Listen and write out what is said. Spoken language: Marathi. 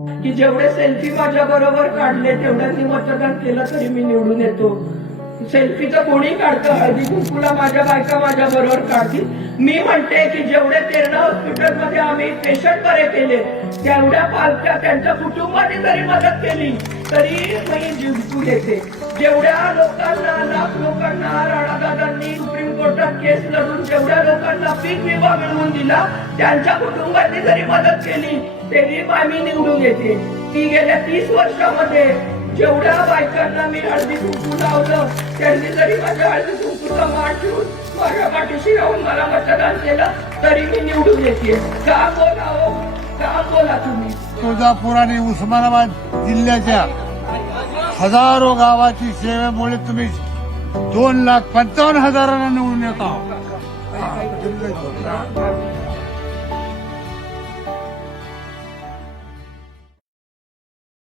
की जेवढे सेल्फी माझ्या बरोबर काढले तेवढ्यांनी मतदान केलं तरी मी निवडून येतो. सेल्फीचं कोणी काढतं? हळदी कुंकूला माझ्या बायका माझ्या बरोबर काढतील. मी म्हणते की जेवढे तेरणा हॉस्पिटलमध्ये आम्ही पेशंट बरे केले तेवढ्या पालख्या त्यांच्या कुटुंबाने जरी मदत केली तरी मी जिंकू येते. जेवढ्या लोकांना कोर्टात केस लढून जेवढ्या लोकांना पीक विमा मिळवून दिला त्यांच्या कुटुंबांनी जरी मदत केली तरी आम्ही निवडून येते. ती गेल्या तीस वर्षामध्ये जेवढ्या बायकांना मी हळदी कुंकू लावलं त्यांनी जरी माझ्या हळदी कुंकूला मान ठेवून माझ्या पाठीशी राहून मला मतदान केलं तरी मी निवडून येते. का बोला हो? का बोला तुम्ही? तुळजापूर आणि उस्मानाबाद जिल्ह्याच्या हजारो गावाची सेवेमुळे तुम्ही दोन लाख पंचावन्न हजारांना निवडून येता.